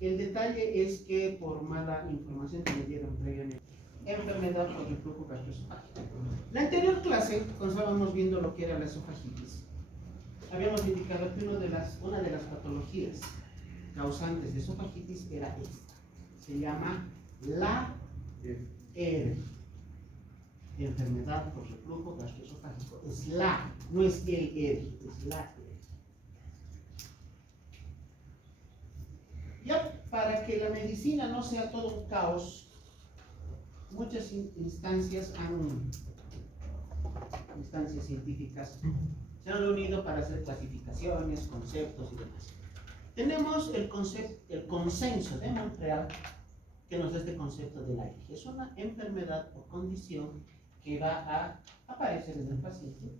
El detalle es que por mala información que me dieron previamente, enfermedad por reflujo gastroesofágico. La anterior clase, cuando estábamos viendo lo que era la esofagitis, habíamos indicado que una de las patologías causantes de esofagitis era esta. Se llama la ERG, enfermedad por reflujo gastroesofágico. Es la, no es el ERG, es la ERG. Ya para que la medicina no sea todo un caos, muchas instancias científicas se han reunido para hacer clasificaciones, conceptos y demás. Tenemos el consenso de Montreal, que nos da este concepto de la ERG. Es una enfermedad o condición que va a aparecer en el paciente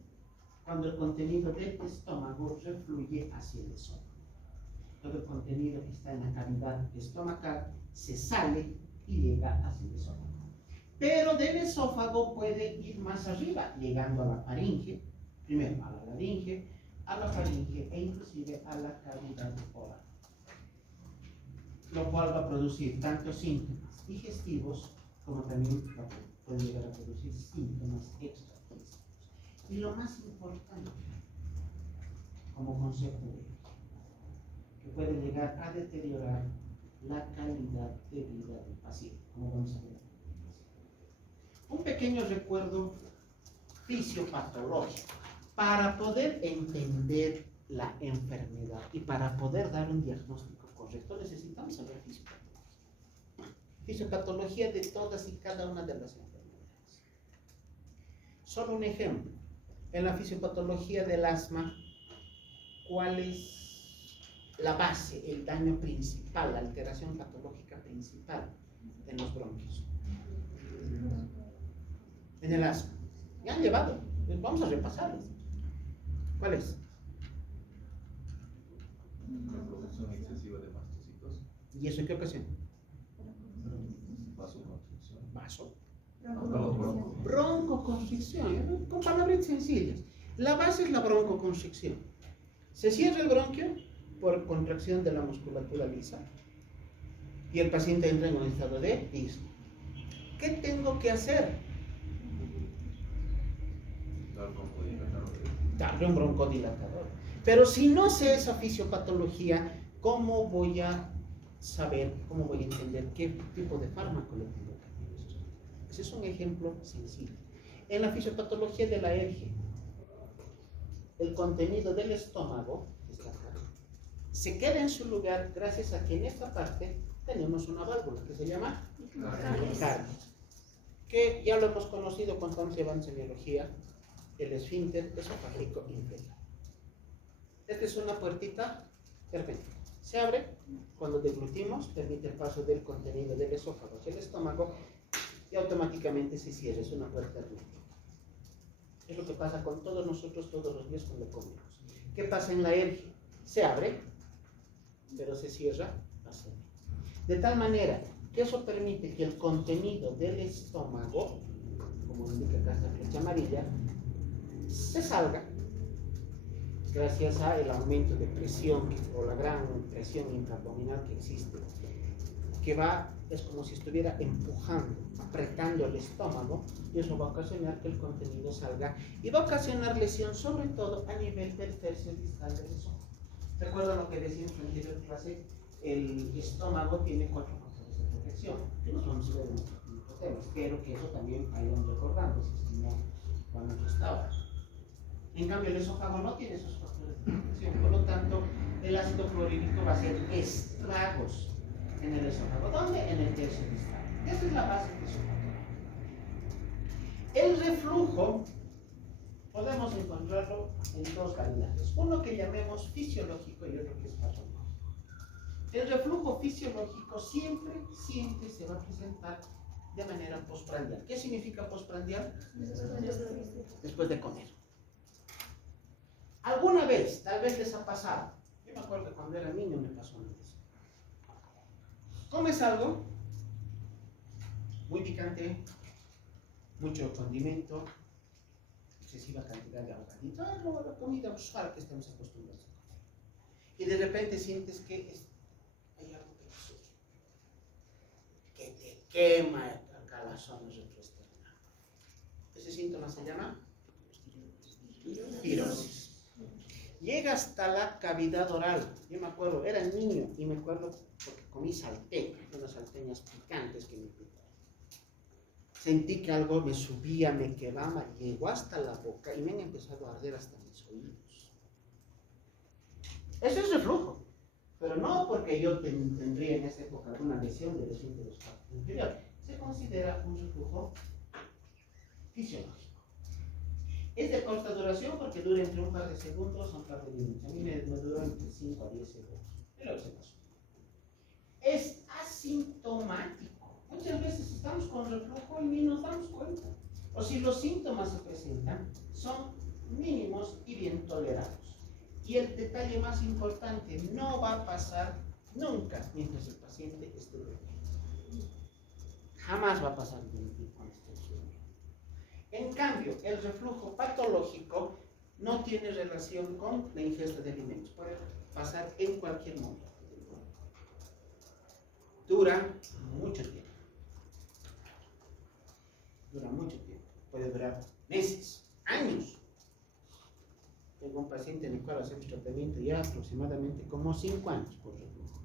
cuando el contenido del estómago refluye hacia el esófago. Todo el contenido que está en la cavidad estomacal se sale y llega hacia el esófago. Pero del esófago puede ir más arriba, llegando a la faringe, primero a la laringe, a la faringe e inclusive a la cavidad oral. Lo cual va a producir tanto síntomas digestivos como también puede llegar a producir síntomas extradigestivos. Y lo más importante, como concepto de ello, que puede llegar a deteriorar la calidad de vida del paciente, como vamos a ver. Un pequeño recuerdo fisiopatológico para poder entender la enfermedad y para poder dar un diagnóstico correcto necesitamos saber fisiopatología de todas y cada una de las enfermedades. Solo un ejemplo, en la fisiopatología del asma, ¿cuál es la base, el daño principal, la alteración patológica principal en los bronquios? En el asma. Ya han llevado. Vamos a repasarlos. ¿Cuál es? La producción excesiva de mastocitos. ¿Y eso en qué ocasión? Vasoconstricción. Vaso. Bronco. Broncoconstricción. Con palabras sencillas. La base es la broncoconstricción. Se cierra el bronquio por contracción de la musculatura lisa y el paciente entra en un estado de disnea. ¿Qué tengo que hacer? Darle un broncodilatador. Pero si no sé esa fisiopatología, ¿cómo voy a saber, cómo voy a entender qué tipo de fármaco le tengo que administrar? Ese es un ejemplo sencillo. En la fisiopatología de la ERG, el contenido del estómago, esta parte, se queda en su lugar gracias a que en esta parte tenemos una válvula que se llama cardia, que ya lo hemos conocido cuando llevamos semiología, el esfínter esofágico inferior. Esta es una puertita hermética. Se abre cuando deglutimos, permite el paso del contenido del esófago hacia el estómago y automáticamente se cierra. Es una puerta hermética. Es lo que pasa con todos nosotros todos los días cuando comemos. ¿Qué pasa en la ERG? Se abre, pero se cierra hacia mí. De tal manera que eso permite que el contenido del estómago, como indica acá esta flecha amarilla, se salga gracias al aumento de presión o la gran presión intraabdominal que existe, que es como si estuviera empujando, apretando el estómago, y eso va a ocasionar que el contenido salga y va a ocasionar lesión sobre todo a nivel del tercio distal del esófago. ¿Recuerdan lo que decía en la anterior clase? El estómago tiene 4 factores de protección, que nos vamos a ver en otro tema. Espero que eso también vayan recordando, si es que no cuando estaba. En cambio, el esófago no tiene esos factores de protección, por lo tanto, el ácido clorhídrico va a hacer estragos en el esófago. ¿Dónde? En el tercio distal. Esa es la base del esófago. El reflujo podemos encontrarlo en dos variedades. Uno que llamemos fisiológico y otro que es patológico. El reflujo fisiológico siempre se va a presentar de manera postprandial. ¿Qué significa postprandial? Después de comer. ¿Alguna vez, tal vez les ha pasado? Yo me acuerdo que cuando era niño me pasó una vez. Comes algo muy picante, mucho condimento, excesiva cantidad de ahogadito, la comida usual que estamos acostumbrados a comer. Y de repente sientes que hay algo que te quema acá la zona retroesternal. Ese síntoma se llama pirosis. Llega hasta la cavidad oral. Yo me acuerdo, era niño y me acuerdo porque comí salteña, unas salteñas picantes que me picaron. Sentí que algo me subía, me quemaba, llegó hasta la boca y me han empezado a arder hasta mis oídos. Eso es reflujo, pero no porque yo tendría en esa época alguna lesión del esfínter inferior. Se considera un reflujo fisiológico. Es de corta duración porque dura entre un par de segundos o un par de minutos. A mí me duró entre 5 a 10 segundos. Pero se pasó. Es asintomático. Muchas veces estamos con reflujo y ni nos damos cuenta. O si los síntomas se presentan, son mínimos y bien tolerados. Y el detalle más importante, no va a pasar nunca mientras el paciente esté durmiendo. Jamás va a pasar cuando esté durmiendo. En cambio, el reflujo patológico no tiene relación con la ingesta de alimentos. Puede pasar en cualquier momento. Dura mucho tiempo. Dura mucho tiempo. Puede durar meses, años. Tengo un paciente en el cual hacemos tratamiento ya aproximadamente como 5 años por reflujo.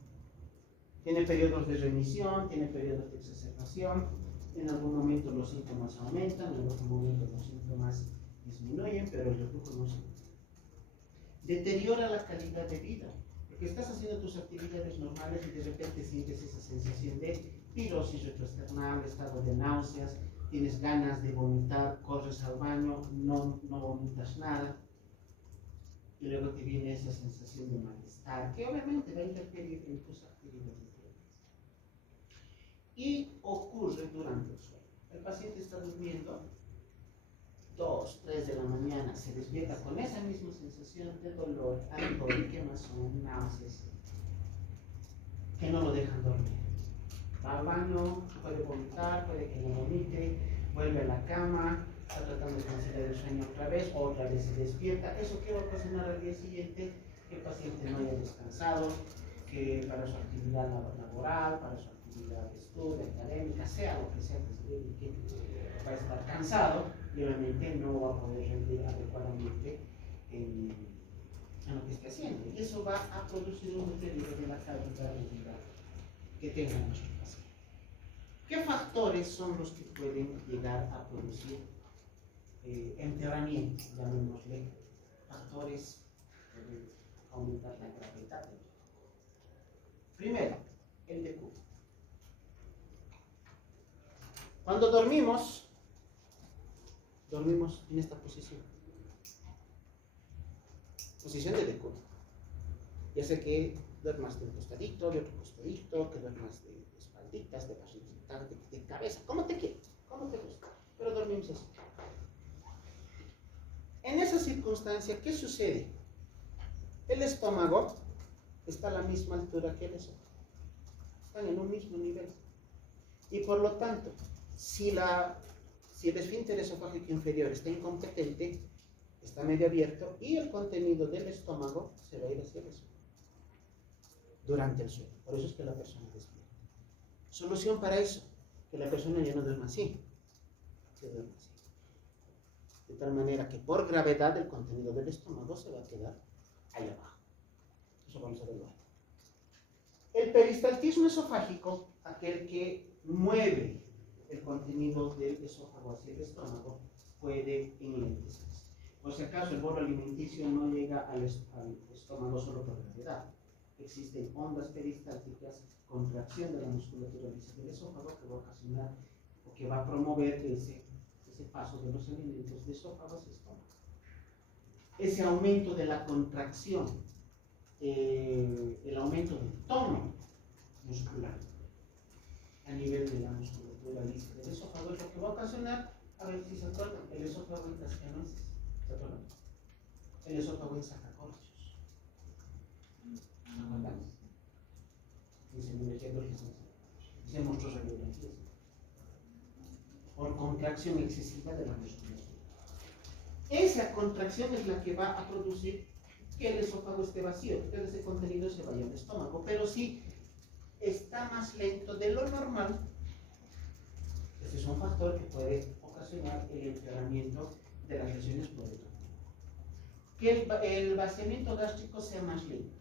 Tiene periodos de remisión, tiene periodos de exacerbación. En algún momento los síntomas aumentan, en otro momento los síntomas disminuyen, pero el reflujo no se deteriora la calidad de vida, porque estás haciendo tus actividades normales y de repente sientes esa sensación de pirosis retroesternal, estado de náuseas, tienes ganas de vomitar, corres al baño, no vomitas nada, y luego te viene esa sensación de malestar, que obviamente va a interferir en tus actividades diarias. Y ocurre durante el sueño. El paciente está durmiendo, 2, 3 de la mañana, se despierta con esa misma sensación de dolor, ardor, quemazón, náuseas, que no lo dejan dormir. Va al baño, puede vomitar, puede que no vomite, vuelve a la cama, está tratando de conciliar el sueño otra vez se despierta. Eso que va a ocasionar al día siguiente que el paciente no haya descansado, que para su actividad laboral, para su actividad de estudio, académica, sea lo que sea que se dedique, va a estar cansado y obviamente no va a poder rendir adecuadamente en lo que esté haciendo. Y eso va a producir un deterioro de la calidad de vida que tenga nuestro paciente. ¿Qué factores son los que pueden llegar a producir empeoramiento? Llamémosle factores que pueden aumentar la gravedad del dolor. Primero, el decúbito. Cuando dormimos en esta posición de decúbito. Ya sea que duermas de un costadito, de otro costadito, que duermas de espalditas, de barriguita, de cabeza, como te quieras, como te gusta, pero dormimos así. En esa circunstancia, ¿qué sucede? El estómago está a la misma altura que el esófago. Están en un mismo nivel. Y por lo tanto, si el esfínter esofágico inferior está incompetente, está medio abierto y el contenido del estómago se va a ir hacia el esófago durante el sueño. Por eso es que la persona despierta. Solución para eso, que la persona ya no duerma así, se duerma así. De tal manera que por gravedad el contenido del estómago se va a quedar ahí abajo. Eso vamos a verlo ahora. El peristaltismo esofágico, aquel que mueve el contenido del esófago hacia el estómago, puede enlentecerse. Por si acaso, el bolo alimenticio no llega al estómago solo por gravedad. Existen ondas peristálticas, contracción de la musculatura lisa del esófago que va a ocasionar o que va a promover ese paso de los alimentos de esófago hacia estómago. Ese aumento de la contracción, el aumento del tono muscular a nivel de la musculatura lisa del esófago es lo que va a ocasionar, a ver si se acuerdan, el esófago en cascanueces, ¿se acuerdan? El esófago en sacacorchos. ¿Se acuerdan? Dice muchos radiografías. Por contracción excesiva de la musculatura. Esa contracción es la que va a producir que el esófago esté vacío, que ese contenido se vaya al estómago. Pero si está más lento de lo normal, Este es un factor que puede ocasionar el empeoramiento de las lesiones por el estómago. Que el vaciamiento gástrico sea más lento.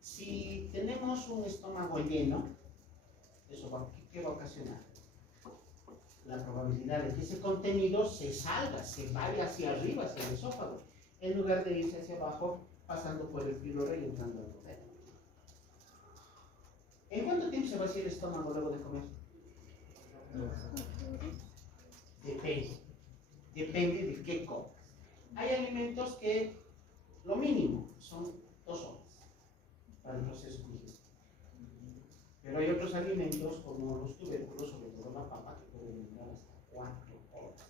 Si tenemos un estómago lleno, eso ¿qué va a ocasionar? La probabilidad de que ese contenido se salga, se vaya hacia arriba, hacia el esófago, en lugar de irse hacia abajo, pasando por el píloro y entrando al duodeno. ¿En cuánto tiempo se vacía el estómago luego de comer? Depende. Depende de qué comas. Hay alimentos que lo mínimo son 2 horas para el proceso digestivo. Pero hay otros alimentos como los tubérculos, sobre todo la papa, que pueden durar hasta 4 horas.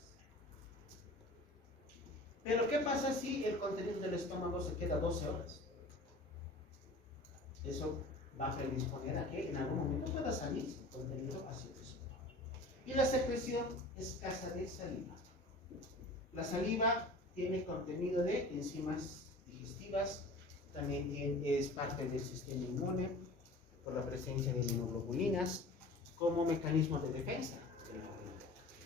Pero ¿qué pasa si el contenido del estómago se queda 12 horas? Eso va a predisponer a que en algún momento pueda salir el contenido hacia el estómago. Y la secreción escasa de saliva. La saliva tiene contenido de enzimas digestivas, también es parte del sistema inmune por la presencia de inmunoglobulinas como mecanismo de defensa.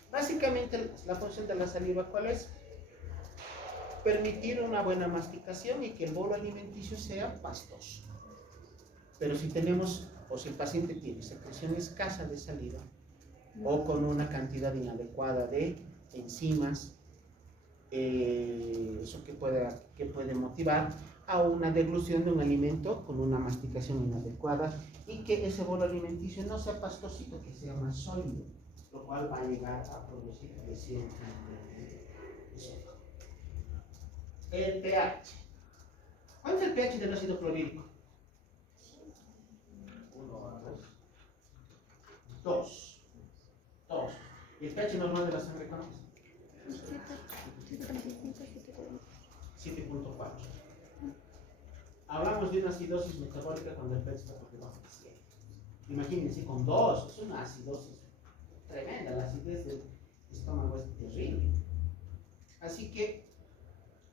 Básicamente la función de la saliva, ¿cuál es? Permitir una buena masticación y que el bolo alimenticio sea pastoso. Pero si tenemos, o si el paciente tiene secreción escasa de saliva o con una cantidad inadecuada de enzimas, eso que puede motivar a una deglución de un alimento con una masticación inadecuada y que ese bolo alimenticio no sea pastosito, que sea más sólido, lo cual va a llegar a producir lesión de esófago. El pH. ¿Cuánto es el pH del ácido clorhídrico? 1 a 2. 2. ¿Y el pH normal de la sangre cuánto es? 7.4. Hablamos de una acidosis metabólica cuando el pH está por debajo de 7. Imagínense, con 2, es una acidosis tremenda. La acidez del estómago es terrible. Así que,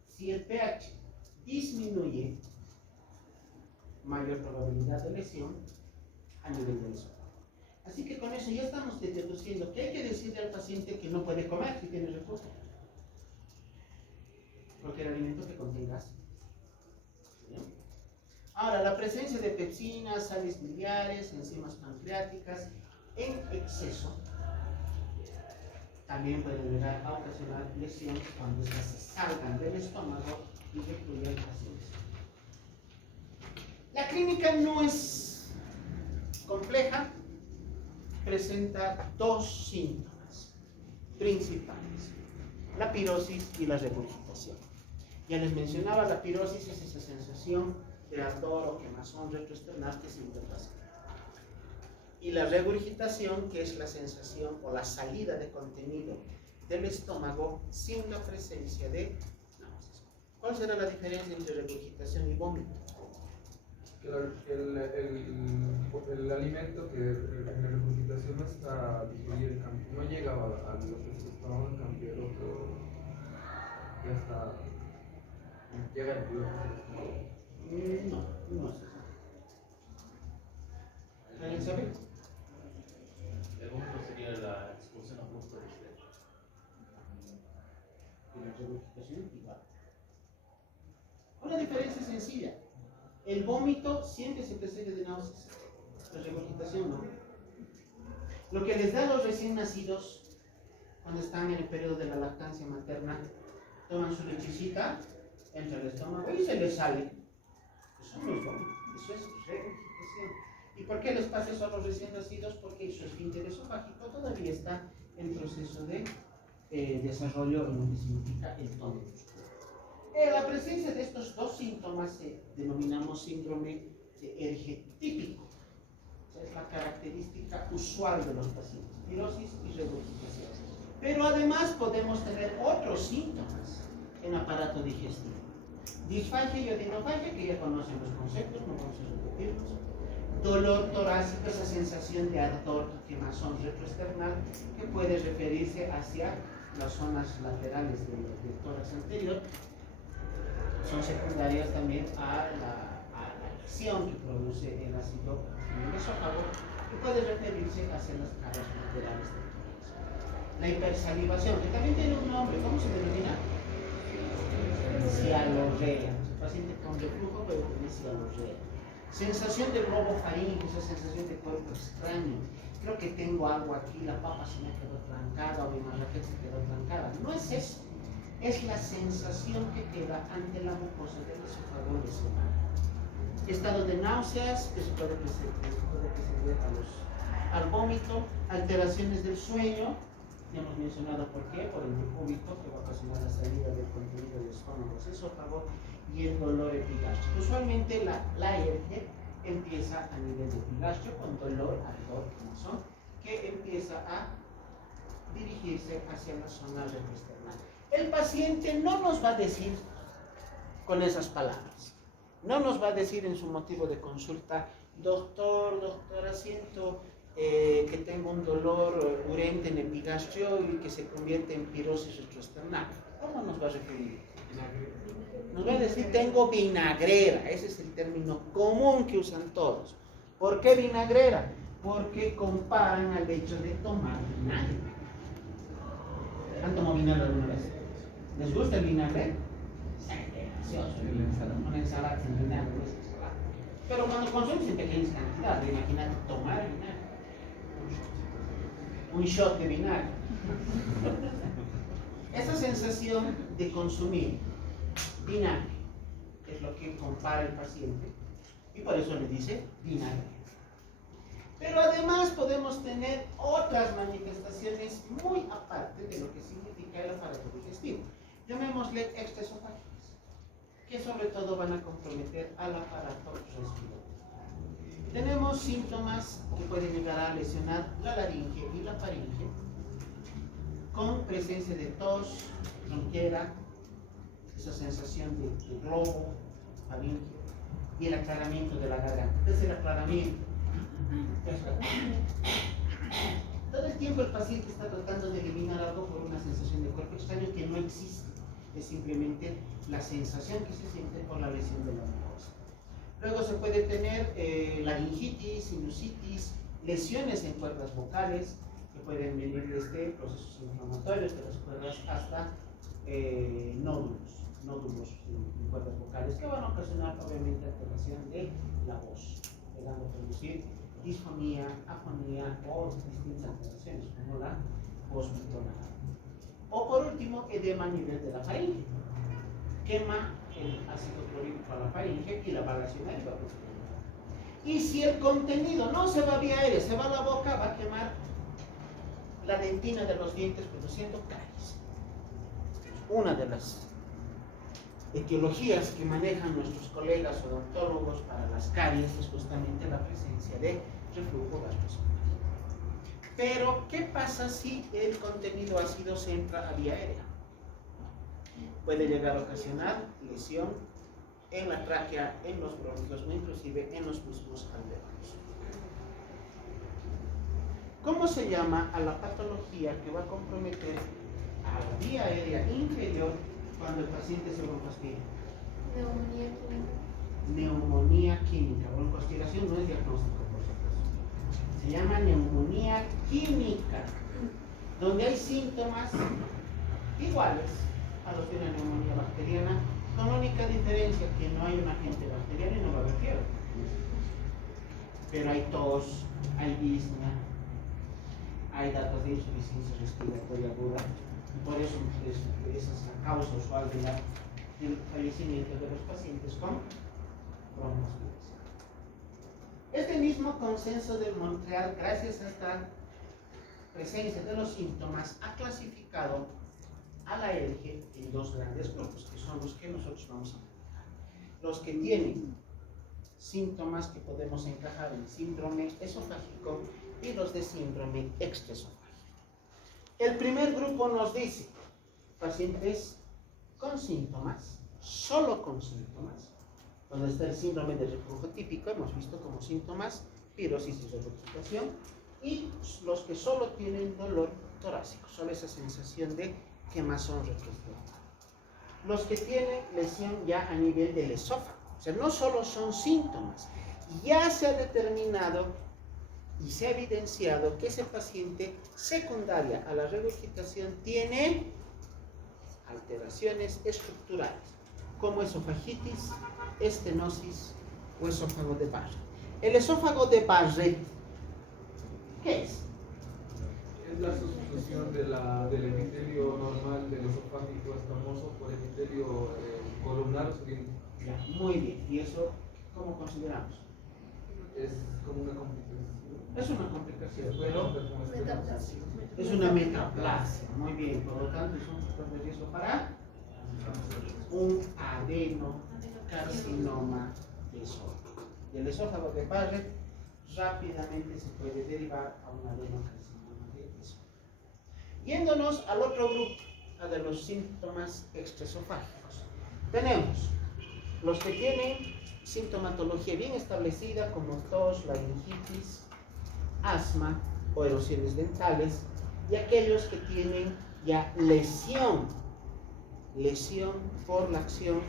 si el pH disminuye, mayor probabilidad de lesión a nivel del esófago. Así que con eso ya estamos deduciendo que hay que decirle al paciente que no puede comer si tiene reflujo. Cualquier alimento que contenga ácido. Ahora, la presencia de pepsinas, sales biliares, enzimas pancreáticas en exceso también puede llegar a ocasionar lesiones cuando estas se salgan del estómago y recluyan hacia el estómago. La clínica no es compleja, presenta 2 síntomas principales: la pirosis y la regurgitación. Ya les mencionaba, la pirosis es esa sensación de ardor o quemazón retroesternal que se interpasa. Y la regurgitación, que es la sensación o la salida de contenido del estómago sin la presencia de náuseas. ¿Cuál será la diferencia entre regurgitación y vómito? El alimento que en la regurgitación no está digerido, no llega a lo que es el estómago, en cambio el otro ya está, llega al estómago. No es así. ¿Alguien sabe? El vómito sería la expulsión abrupta del cerebro. Y la regurgitación igual. Una diferencia sencilla. El vómito siempre se precede de náuseas. La regurgitación no. Lo que les da a los recién nacidos cuando están en el periodo de la lactancia materna, toman su lechecita, entra al estómago y se les sale. Eso no es vómito, eso es regurgitación. ¿Y por qué les pasa eso a los recién nacidos? Porque su esfínter esofágico todavía está en proceso de desarrollo en lo que significa el tono muscular. La presencia de estos 2 síntomas denominamos síndrome de Erge típico. O sea, es la característica usual de los pacientes, pirosis y regurgitación. Pero además podemos tener otros síntomas en aparato digestivo. Disfagia y odinofagia, que ya conocen los conceptos, no vamos a repetirlos. Dolor torácico, esa sensación de ardor y quemazón retroesternal que puede referirse hacia las zonas laterales del tórax anterior. Son secundarias también a la acción que produce el ácido en el esófago y puede referirse hacia las caras laterales del corazón. La hipersalivación, que también tiene un nombre, ¿cómo se denomina? Cialorrea. El paciente con reflujo puede tener cialorrea. Sensación del globo faríngeo, esa sensación de cuerpo extraño. Creo que tengo algo aquí, la papa se me quedó trancada o mi marraqueta se quedó trancada. No es eso, es la sensación que queda ante la mucosa del esófago lesionado. Estado de náuseas, que se puede preceder al vómito, alteraciones del sueño, ya hemos mencionado por qué, por el decúbito que va a ocasionar la salida del contenido del estómago, esófago, y el dolor epigástrico. Usualmente la alergia empieza a nivel de epigastrio con dolor, ardor, comezón, que empieza a dirigirse hacia la zona retroesternal. El paciente no nos va a decir con esas palabras, no nos va a decir en su motivo de consulta, doctora, siento que tengo un dolor urente en epigastrio y que se convierte en pirosis retroesternal. ¿Cómo nos va a referir? Nos va a decir, tengo vinagrera. Ese es el término común que usan todos. ¿Por qué vinagrera? Porque comparan al hecho de tomar vinagre. ¿Han tomado vinagre alguna vez? ¿Les gusta el vinagre? Sí, delicioso. Una ensalada sin vinagre, no es ensalada. Pero cuando consumes en pequeñas cantidades, imagínate tomar vinagre. Un shot de vinagre. Esa sensación de consumir vinagre es lo que compara el paciente y por eso le dice vinagre. Pero además podemos tener otras manifestaciones muy aparte de lo que significa el aparato digestivo. Llamémosle extraesofágicas, que sobre todo van a comprometer al aparato respiratorio. Tenemos síntomas que pueden llegar a lesionar la laringe y la faringe, con presencia de tos, ronquera, esa sensación de globo faríngeo y el aclaramiento de la garganta. ¿Qué es el aclaramiento? Todo el tiempo el paciente está tratando de eliminar algo por una sensación de cuerpo extraño que no existe. Es simplemente la sensación que se siente por la lesión de la mucosa. Luego se puede tener laringitis, sinusitis, lesiones en cuerdas vocales, que pueden venir desde procesos inflamatorios de las cuerdas hasta nódulos en cuerdas vocales, que van a ocasionar obviamente alteración de la voz, llegando a producir disfonía, afonía o distintas alteraciones como la voz bitonal. O por último, edema a nivel de la faringe. Quema el ácido clorhídrico a la faringe y la va a lesionar y va a producir. Y si el contenido no se va vía aérea, se va a la boca, va a quemar la dentina de los dientes produciendo caries. Una de las etiologías que manejan nuestros colegas odontólogos para las caries es justamente la presencia de reflujo gastroesofágico. Pero, ¿qué pasa si el contenido ácido se entra a vía aérea? Puede llegar a ocasionar lesión en la tráquea, en los bronquios o inclusive en los mismos alveolos. ¿Cómo se llama a la patología que va a comprometer a la vía aérea inferior cuando el paciente se broncoaspira? Neumonía química. Neumonía química. Broncoaspiración no es diagnóstico, por supuesto. Se llama neumonía química, donde hay síntomas iguales a los de una neumonía bacteriana, con única diferencia que no hay un agente bacteriano y no va a haber fiebre. Pero hay tos, hay disnea, hay datos de insuficiencia respiratoria aguda, y por eso esa es la causa usual del fallecimiento de los pacientes con broncoaspiración. Este mismo consenso de Montreal, gracias a esta presencia de los síntomas, ha clasificado a la alergia en dos grandes grupos, que son los que nosotros vamos a manejar. Los que tienen síntomas que podemos encajar en síndrome esofágico y los de síndrome extraesofágico. El primer grupo nos dice pacientes con síntomas, solo con síntomas, donde está el síndrome de reflujo típico, hemos visto como síntomas pirosis y regurgitación, y los que solo tienen dolor torácico, solo esa sensación de quemazón retroesternal. Los que tienen lesión ya a nivel del esófago, o sea, no solo son síntomas, ya se ha determinado y se ha evidenciado que ese paciente secundaria a la regurgitación tiene alteraciones estructurales, como esofagitis, estenosis o esófago de Barrett. El esófago de Barrett, ¿qué es? Es la sustitución del epitelio normal del esofágico escamoso por epitelio columnar o cilíndrico. Ya, muy bien. ¿Y eso cómo consideramos? Es como una complicación. Es una complicación, pero Metaplasia. es una metaplasia. Muy bien. Por lo tanto, es un factor de riesgo para un adenocarcinoma de esófago. Del esófago de Barrett rápidamente se puede derivar a un adenocarcinoma de esófago. Yéndonos al otro grupo, a de los síntomas extraesofágicos. Tenemos los que tienen sintomatología bien establecida como tos, laringitis, asma o erosiones dentales, y aquellos que tienen ya lesión por la acción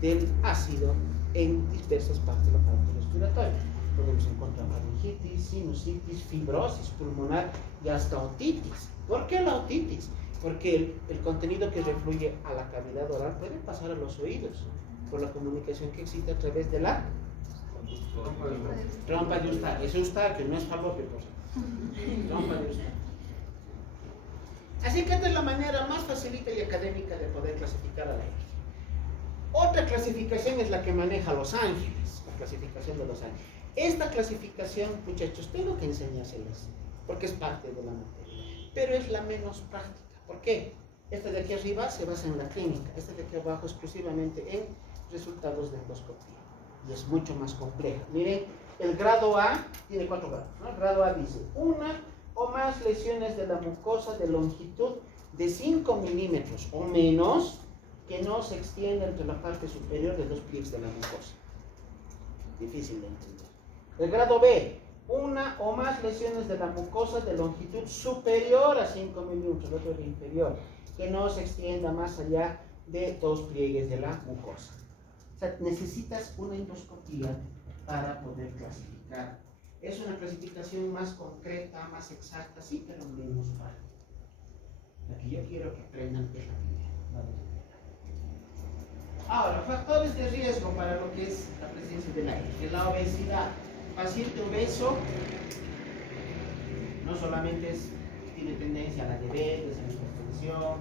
del ácido en diversas partes del aparato respiratorio. Podemos encontrar faringitis, sinusitis, fibrosis pulmonar y hasta otitis. ¿Por qué la otitis? Porque el contenido que refluye a la cavidad oral puede pasar a los oídos por la comunicación que existe a través de la trompa de Eustaquio. Es Eustaquio, no es falopio, por favor. Trompa de Eustaquio. Así que esta es la manera más facilita y académica de poder clasificar a la hernia. Otra clasificación es la que maneja Los Ángeles, la clasificación de Los Ángeles. Esta clasificación, muchachos, tengo que enseñárselas, porque es parte de la materia, pero es la menos práctica. ¿Por qué? Esta de aquí arriba se basa en la clínica, esta de aquí abajo exclusivamente en resultados de endoscopía, y es mucho más compleja. Miren, el grado A tiene 4 grados, ¿no? El grado A dice, una o más lesiones de la mucosa de longitud de 5 milímetros o menos que no se extiende entre la parte superior de 2 pliegues de la mucosa. Difícil de entender. El grado B, una o más lesiones de la mucosa de longitud superior a 5 milímetros, el otro es inferior, que no se extienda más allá de 2 pliegues de la mucosa. O sea, necesitas una endoscopía para poder clasificar. Es una clasificación más concreta, más exacta, sí, pero menos práctica. La que yo quiero que aprendan es la primera. Ahora, factores de riesgo para lo que es la presencia del aire, que es la obesidad. Paciente obeso no solamente tiene tendencia a la diabetes, a la hipertensión,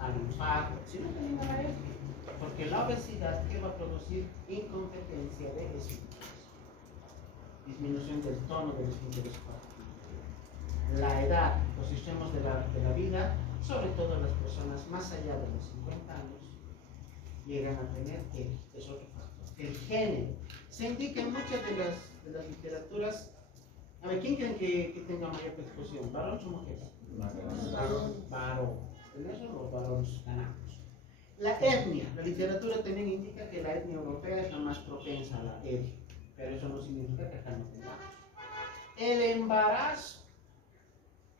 al infarto, sino también a la hernia. Porque la obesidad, ¿qué va a producir? Incompetencia de esfínteres, disminución del tono del esfínter esofágico. La edad, los sistemas de la vida, sobre todo las personas más allá de los 50 años, llegan a tener que es otro factor. El género. Se indica en muchas de las literaturas. A ver, ¿quién creen que tenga mayor exposición? ¿Varones o mujeres? Varón. En eso los varones ganamos. La etnia. La literatura también indica que la etnia europea es la más propensa a la hernia, pero eso no significa que acá no tengamos. El embarazo.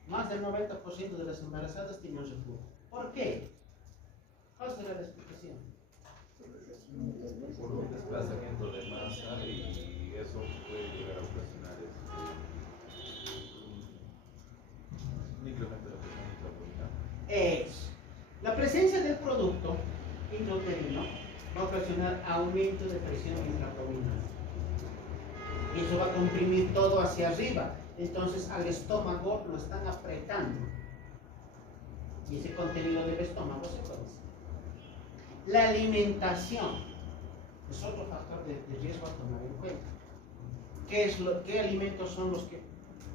Más del 90% de las embarazadas tienen reflujo. ¿Por qué? ¿Cuál será la explicación? Por un desplazamiento de masa y eso puede llegar a ocasionar un incremento de la presión intraabdominal. La presencia del producto intrauterino va a ocasionar aumento de presión intraabdominal y eso va a comprimir todo hacia arriba. Entonces al estómago lo están apretando y ese contenido del estómago se condensa. La alimentación es otro factor de riesgo a tomar en cuenta. ¿Qué alimentos son los que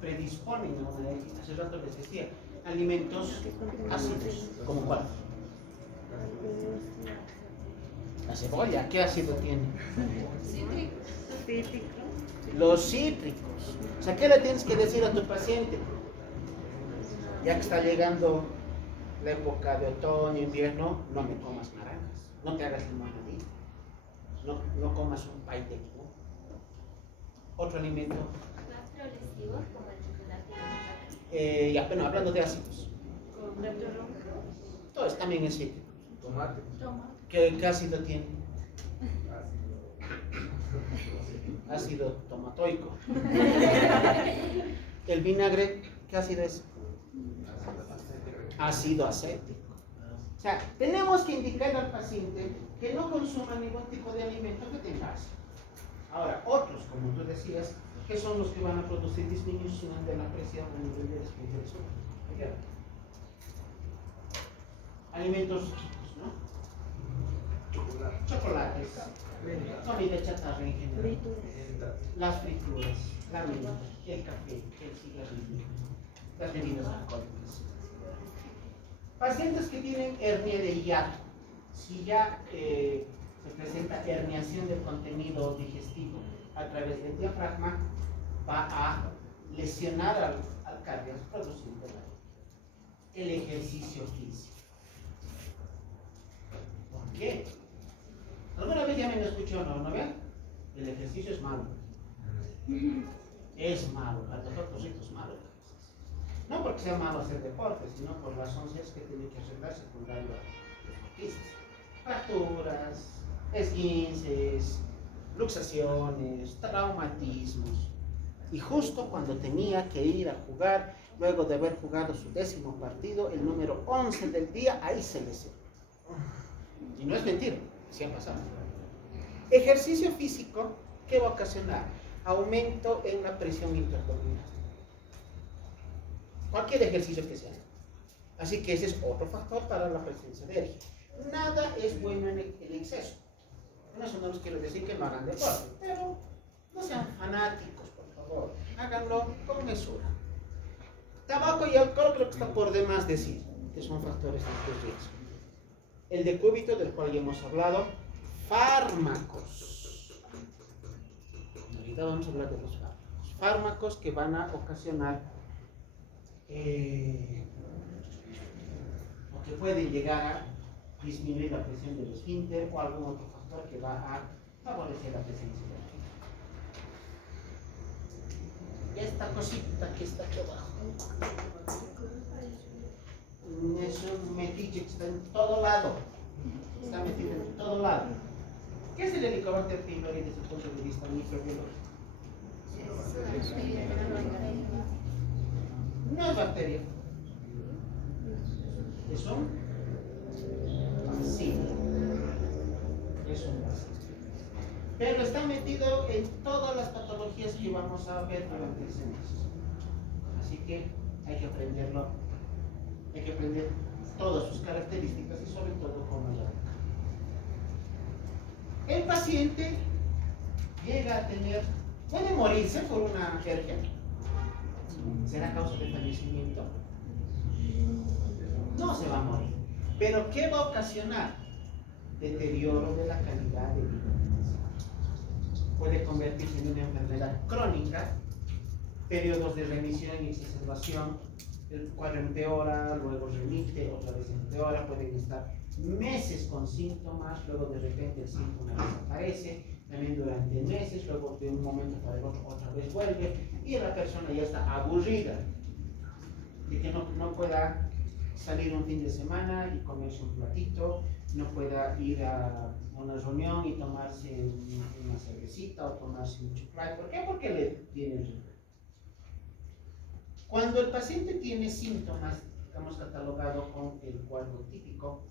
predisponen a una hernia? Hace rato les decía, alimentos ácidos, ¿como cuál? La cebolla, ¿qué ácido tiene? Cítricos. Los cítricos. O sea, ¿qué le tienes que decir a tu paciente? Ya que está llegando la época de otoño, invierno, no me comas naranjas, no te hagas limonadita, no comas un pay de limón. Otro alimento. Gastrolesivos como el chocolate. Ya, bueno, hablando de ácidos. Con reptolón. Todo es también es cítrico. Tomate. Tomate. ¿Qué ácido tiene? ácido tomatoico. El vinagre, ¿qué ácido es? Ácido acético. O sea, tenemos que indicar al paciente que no consuma ningún tipo de alimento que tenga ácido. Ahora, otros, como tú decías, que son los que van a producir disminución de la presión a nivel del espíritu del suelo. Alimentos ricos, ¿no? Chocolates, comida chatarra en general, las frituras, la miel, el café, el cigarrillo, las bebidas alcohólicas. Pacientes que tienen hernia de hiato, si ya se presenta herniación del contenido digestivo a través del diafragma, va a lesionar al cardio produciendo el ejercicio físico. ¿Por qué? ¿Alguna vez ya me lo escuchó, no vean? El ejercicio es malo. Es malo, al doctor Cosito es malo el ejercicio. No porque sea malo hacer deporte, sino por razones que tiene que arreglar secundario a deportistas. Fracturas, esguinces, luxaciones, traumatismos. Y justo cuando tenía que ir a jugar, luego de haber jugado su 10º partido, el número 11 del día, ahí se lesionó. Y no es mentira, sí ha pasado. Ejercicio físico, ¿qué va a ocasionar? Aumento en la presión intraabdominal. Cualquier ejercicio que sea. Así que ese es otro factor para la presencia de alergia. Nada es bueno en exceso. Con eso no les quiero decir que no hagan deporte, pero no sean fanáticos, por favor. Háganlo con mesura. Tabaco y alcohol creo que está por demás decir, que son factores de riesgo. El decúbito, del cual ya hemos hablado. Fármacos. Ahorita vamos a hablar de los fármacos. Fármacos que van a ocasionar o que pueden llegar a disminuir la presión del esfínter o algún otro factor que va a favorecer la presencia de la. Esta cosita que está aquí abajo es un metiche que está en todo lado. Está metido en todo lado. ¿Qué es el Helicobacter pylori desde el punto de vista microbiológico? No es bacteria. Es un bacilo. Es un bacilo. Pero está metido en todas las patologías que vamos a ver durante el semestre. Así que hay que aprenderlo. Hay que aprender todas sus características y sobre todo cómo ayudar. El paciente llega a tener, puede morirse por una alergia. ¿Será causa de fallecimiento? No se va a morir. ¿Pero qué va a ocasionar? Deterioro de la calidad de vida. Puede convertirse en una enfermedad crónica, periodos de remisión y exacerbación, el cual empeora, luego remite, otra vez empeora, pueden estar meses con síntomas, luego de repente el síntoma desaparece, también durante meses, luego de un momento para el otro otra vez vuelve y la persona ya está aburrida de que no pueda salir un fin de semana y comerse un platito, no pueda ir a una reunión y tomarse una cervecita o tomarse un chocolate. ¿Por qué? Porque le tiene el ritmo. Cuando el paciente tiene síntomas que hemos catalogado con el cuadro típico,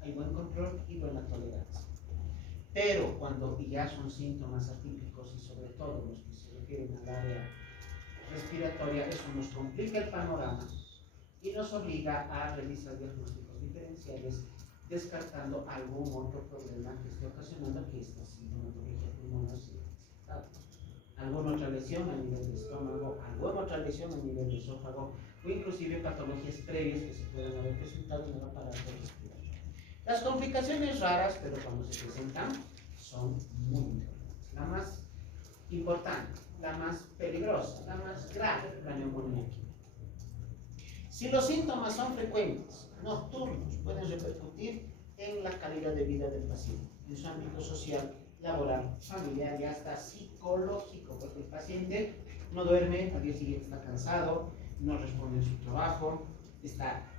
hay buen control y buena tolerancia. Pero cuando ya son síntomas atípicos y sobre todo los que se refieren al área respiratoria, eso nos complica el panorama y nos obliga a realizar diagnósticos diferenciales descartando algún otro problema que esté ocasionando que esta sintomatología pulmonar sea detectada. Alguna otra lesión a nivel de estómago, alguna otra lesión a nivel de esófago o inclusive patologías previas que se pueden haber presentado en el aparato respiratorio. Las complicaciones raras, pero cuando se presentan, son muy importantes. La más importante, la más peligrosa, la más grave, la neumonía química. Si los síntomas son frecuentes, nocturnos, pueden repercutir en la calidad de vida del paciente, en su ámbito social, laboral, familiar y hasta psicológico, porque el paciente no duerme, al día siguiente está cansado, no responde en su trabajo, está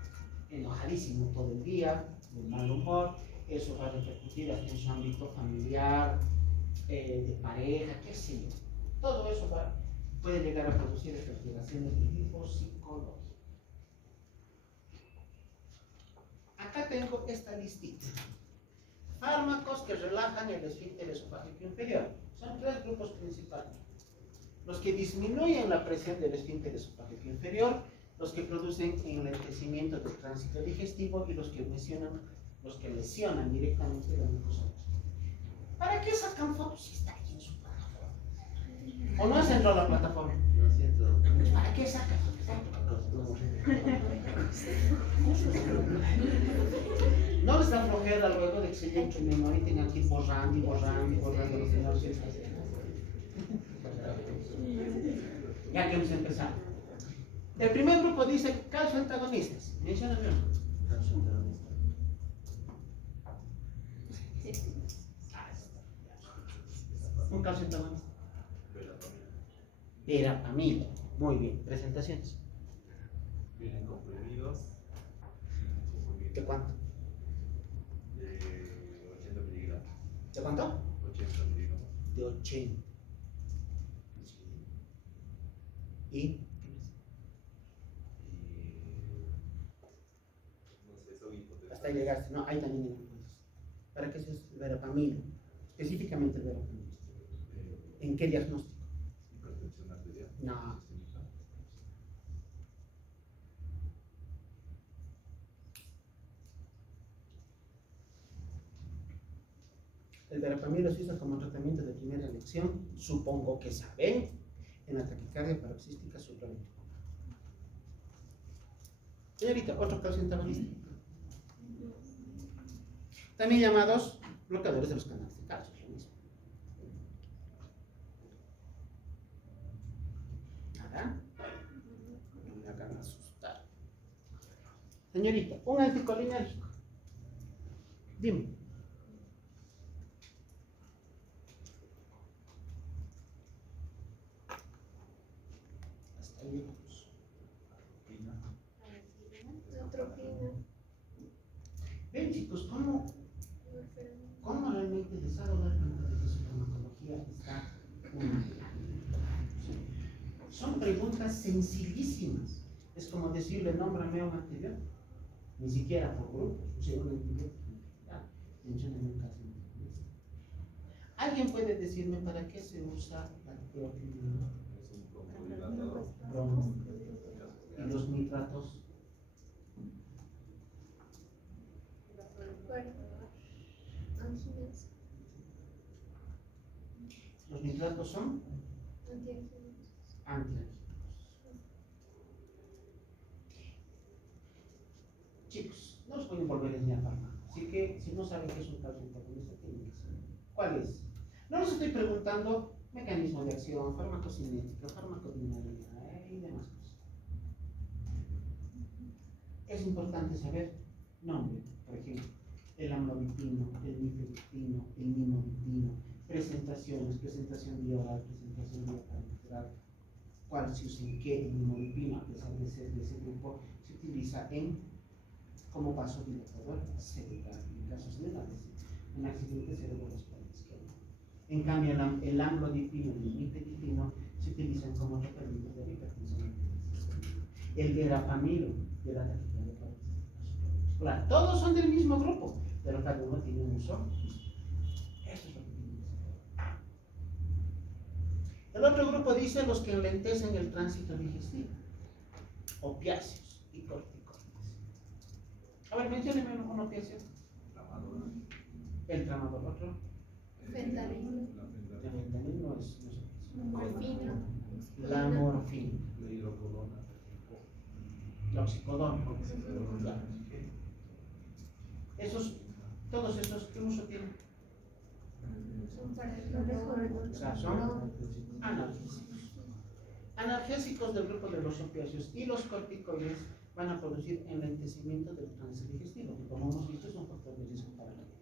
enojadísimo todo el día, de mal humor. Eso va a repercutir hasta en su ámbito familiar, de pareja, qué sé yo. Todo eso puede llegar a producir estas alteraciones de tipo psicológico. Acá tengo esta listita. Fármacos que relajan el esfínter esofágico inferior. Son 3 grupos principales. Los que disminuyen la presión del esfínter esofágico inferior, los que producen enlentecimiento del tránsito digestivo y los que lesionan directamente la mucosa. ¿Para qué sacan fotos si está ahí en su plataforma? ¿O no has entrado a la plataforma? No siento. ¿Para qué sacas? No les da flojera luego de que se lleven su memoria y tengan que ir borrando y borrando y borrando los señores. Ya que hemos empezado. El primer grupo dice calcio antagonistas. Mencióname uno. Un calcio antagonista. Verapamil. Muy bien. Presentaciones. Vienen comprimidos. ¿De cuánto? De 80 miligramos. ¿De cuánto? 80 miligramos. De 80. ¿Y? Y no sé, son hipotéticos. Hasta ahí llegaste. No, ahí también encuentras. ¿Para qué es el verapamil? Específicamente el verapamil. ¿En qué diagnóstico? Hipertensión arterial. No. El verapamil se usa como tratamiento de primera elección, supongo que saben, en la taquicardia paroxística supraventricular. Señorita, otro calcio antagonista. También llamados bloqueadores de los canales de calcio, lo mismo. Nada. No me hagan asustar. Señorita, un anticolinérgico. Dime. Hasta ahí llegamos. Ven chicos, ¿cómo realmente les hago dar cuenta de que su farmacología está una? Son preguntas sencillísimas. Es como decirle, nómbrame un antibiótico. Ni siquiera por grupos, o sea, un antibiótico. Mencióname un caso. ¿Alguien puede decirme para qué se usa la clorofilina? Es un broncodilatador. Bromo. ¿Y los nitratos? Los nitratos son antiangínicos. Chicos, no os voy a envolver en la fármaco. Así que si no saben qué es un calcio antagonista, tienen que saber. ¿Cuál es? No les estoy preguntando mecanismo de acción, farmacocinética, farmacodinámica y demás cosas. Es importante saber nombre, por ejemplo, el amlodipino, el nifedipino, el nimodipino, presentaciones, presentación vía oral, presentación vía parenteral, cuál se usa en qué. El nimodipino, a pesar de ser de ese grupo, se utiliza como vasodilatador cerebral en casos renales, un accidente cerebrovascular izquierdo. En cambio, el amlodipino y el nifedipino se utilizan como tratamiento de la hipertensión arterial. El verapamilo de la taquicardia paroxística. Todos son del mismo grupo, pero cada uno tiene un uso. Eso es lo que tienen que saber. El otro grupo dice los que enlentecen el tránsito digestivo, opiáceos y corticoides. A ver, mencióneme un opiáceo. Tramador. El tramador, otro. Fentanilo. El fentanilo no es Morfina. la morfina, La hidrocolona. la oxicodona. Ya. Todos esos, ¿qué uso tienen? Son para el dolor. O sea, son analgésicos. Analgésicos del grupo de los opiáceos y los corticoides van a producir enlentecimiento del tránsito digestivo, que como hemos visto es un factor de riesgo para la alergia.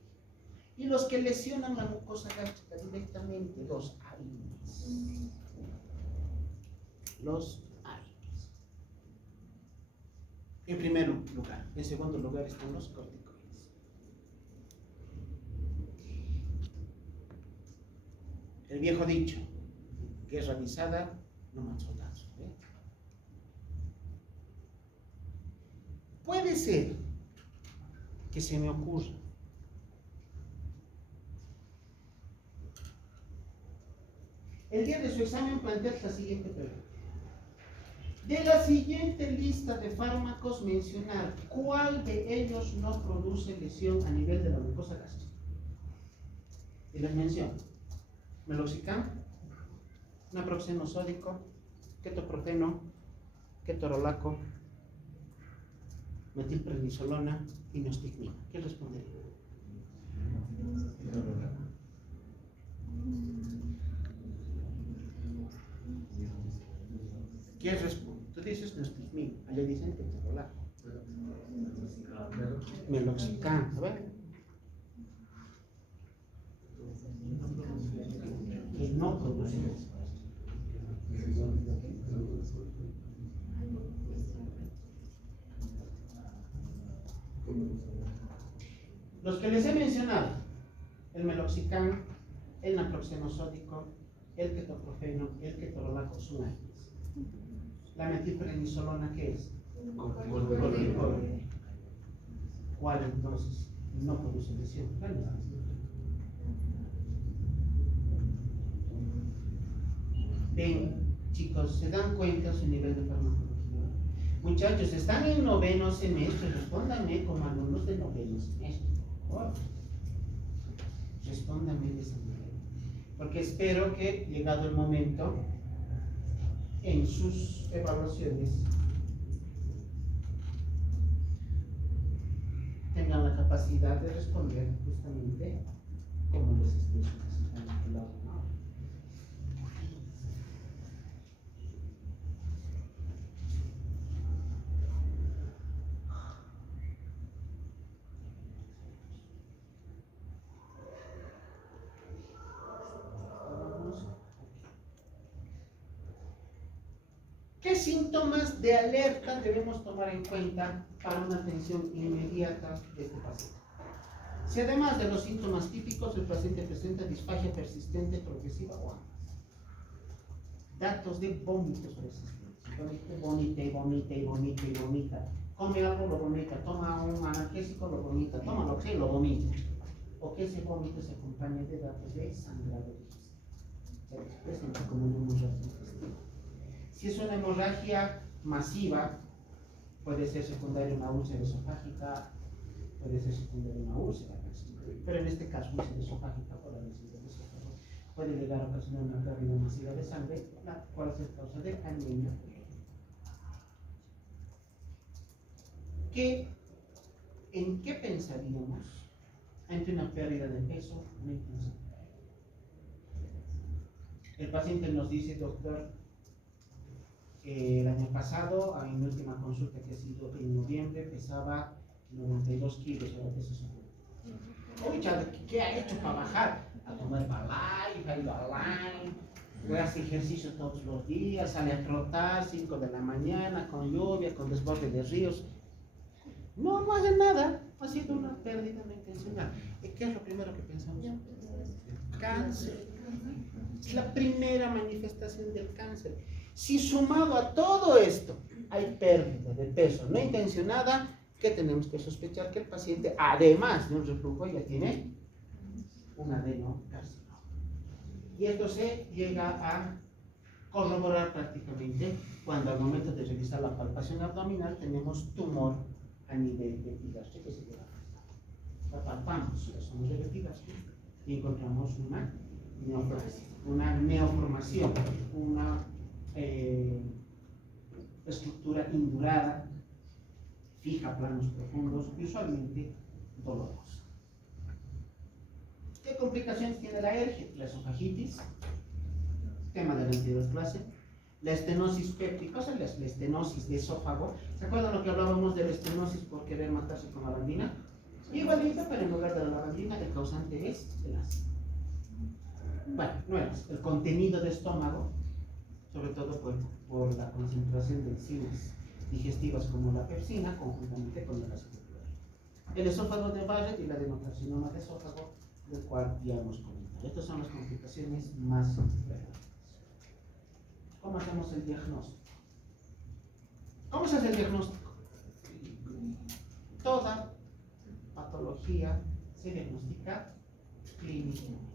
Y los que lesionan la mucosa gástrica directamente, los AINES. Los AINES. En primer lugar. En segundo lugar están los corticoides. El viejo dicho, guerra avisada, no más soldados. Puede ser que se me ocurra el día de su examen plantear la siguiente pregunta. De la siguiente lista de fármacos, mencionar cuál de ellos no produce lesión a nivel de la mucosa gástrica. Y les menciono: meloxicam, naproxeno sódico, ketoprofeno, ketorolaco, metilprednisolona y nostigmina. ¿Qué respondería? ¿Quién responde? Tú dices nostigmina, allá dicen ketorolaco. Meloxicam, a ver. Que no produce lesión. Los que les he mencionado, el meloxicam, el naproxeno sódico, el ketoprofeno, el ketorolaco, son ágiles. La metilprednisolona, ¿qué es? Corticoide. ¿Cuál entonces no produce lesión? Ven, chicos, ¿se dan cuenta su nivel de farmacología? Muchachos, están en noveno semestre, respóndanme como alumnos de noveno semestre, por favor. Respóndanme de esa manera. Porque espero que, llegado el momento, en sus evaluaciones, tengan la capacidad de responder justamente como les estoy solicitando. ¿Qué síntomas de alerta debemos tomar en cuenta para una atención inmediata de este paciente? Si además de los síntomas típicos el paciente presenta disfagia persistente, progresiva o ambas. Datos de vómitos persistentes. Vomita y vomita y vomita y vomita. Come algo, lo vomita. Toma un analgésico, lo vomita. Toma lo que lo vomita. O que ese vómito se acompañe de datos de sangrado. Se presenta como una hemorragia intestinal. Si es una hemorragia masiva, puede ser secundaria a una úlcera esofágica, puede ser secundaria a una úlcera gástrica, pero en este caso úlcera esofágica por la lesión del esófago puede llegar a ocasionar una pérdida masiva de sangre, la cual es causa de anemia. ¿En qué pensaríamos ante una pérdida de peso no intencional? El paciente nos dice: doctor, el año pasado, en mi última consulta que ha sido en noviembre, pesaba 92 kilos, ahora pesa 50. Oye, ¿qué ha hecho para bajar? A tomar Herbalife, ha ido a Line, hace ejercicio todos los días, sale a trotar 5 de la mañana, con lluvia, con desborde de ríos. No hace nada, ha sido una pérdida no intencional. ¿Qué es lo primero que pensamos? Cáncer. Es la primera manifestación del cáncer. Si sumado a todo esto hay pérdida de peso no intencionada, ¿qué tenemos que sospechar? Que el paciente, además de un reflujo, ya tiene un adenocarcinoma. Y esto se llega a corroborar prácticamente cuando al momento de realizar la palpación abdominal tenemos tumor a nivel de epigástrico que se lleva a la palpamos, la zona del epigástrico, y encontramos una neoformación, una estructura indurada, fija planos profundos y usualmente dolorosa. ¿Qué complicaciones tiene la ERGE? La esofagitis, tema de la anterior clase, la estenosis péptica, o sea, la estenosis de esófago. ¿Se acuerdan lo que hablábamos de la estenosis por querer matarse con lavandina? Igualito, pero en lugar de la lavandina el causante es el ácido. Bueno, no es el contenido de estómago, sobre todo por la concentración de enzimas digestivas como la pepsina, conjuntamente con el ácido clorhídrico. El esófago de Barrett y la adenocarcinoma de esófago del cual ya hemos comentado. Estas son las complicaciones más frecuentes. ¿Cómo hacemos el diagnóstico? ¿Cómo se hace el diagnóstico? Toda patología se diagnostica clínicamente.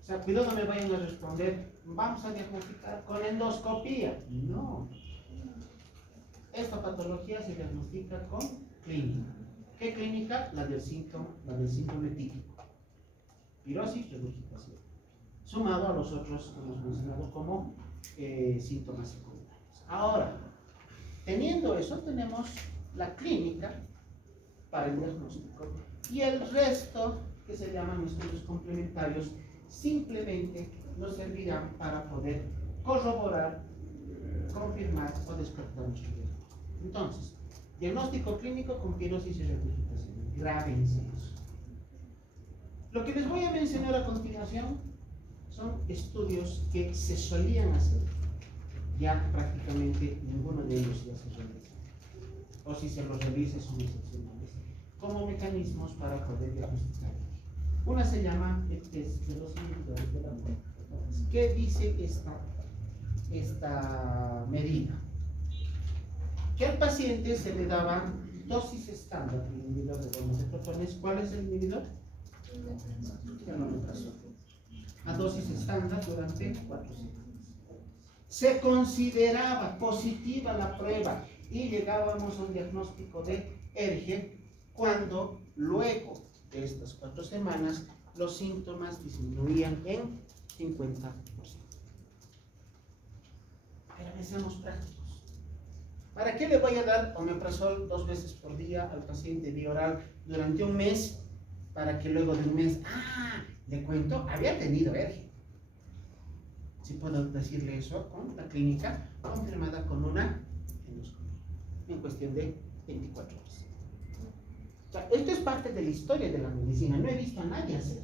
O sea, cuidado, no me vayan a responder, vamos a diagnosticar con endoscopía. No. Esta patología se diagnostica con clínica. ¿Qué clínica? La del síntoma típico. Pirosis, regurgitación. Sumado a los otros que hemos mencionado como síntomas secundarios. Ahora, teniendo eso, tenemos la clínica para el diagnóstico y el resto, que se llaman estudios complementarios, simplemente nos servirán para poder corroborar, confirmar o descartar nuestro diagnóstico. Entonces, diagnóstico clínico con pirosis y regurgitación. Grábense eso. Lo que les voy a mencionar a continuación son estudios que se solían hacer. Ya prácticamente ninguno de ellos ya se realiza. O si se los realiza son excepcionales. Como mecanismos para poder diagnosticar. Una se llama el test de los inhibidores de la muerte. ¿Qué dice esta medida? Que al paciente se le daba dosis estándar de inhibidor de bombas de protones. ¿Cuál es el inhibidor? El omeprazol. A dosis estándar durante 4 semanas. Se consideraba positiva la prueba y llegábamos a un diagnóstico de ERGE cuando luego de estas 4 semanas los síntomas disminuían en 50%. Pero seamos prácticos. ¿Para qué le voy a dar omeprazol 2 veces por día al paciente vía oral durante un mes? Para que luego de un mes, le cuento, había tenido ERGE. Si puedo decirle eso con la clínica confirmada con una endoscopia en cuestión de 24 horas. O sea, esto es parte de la historia de la medicina. No he visto a nadie hacer.